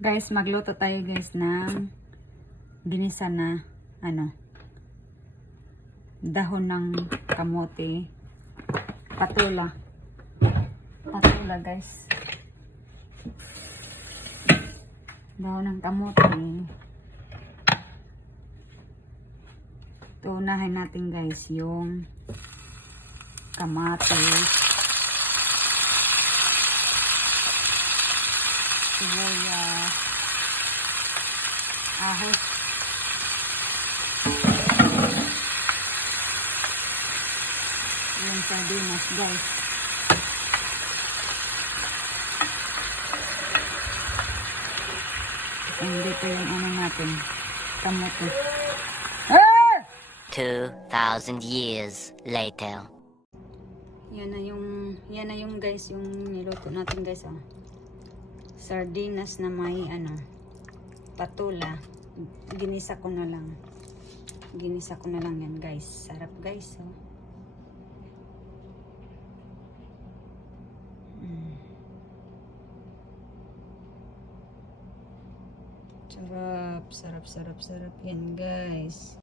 Guys, magluto tayo guys ng ginisa na ano dahon ng kamote. Patula. Patula guys. Dahon ng kamote. Tunahin natin guys yung kamatis sibuyas, ahos, yung sardinas guys. And dito yung ano natin, kamote. Ah! 2,000 years later. Yan na yung, yan na yung guys, yung niluto natin guys ah. Sardinas na may ano, patula. Ginisa ko na lang. Ginisa ko na lang yan guys. Sarap guys oh. Mm. Sarap, sarap, sarap, sarap yan guys.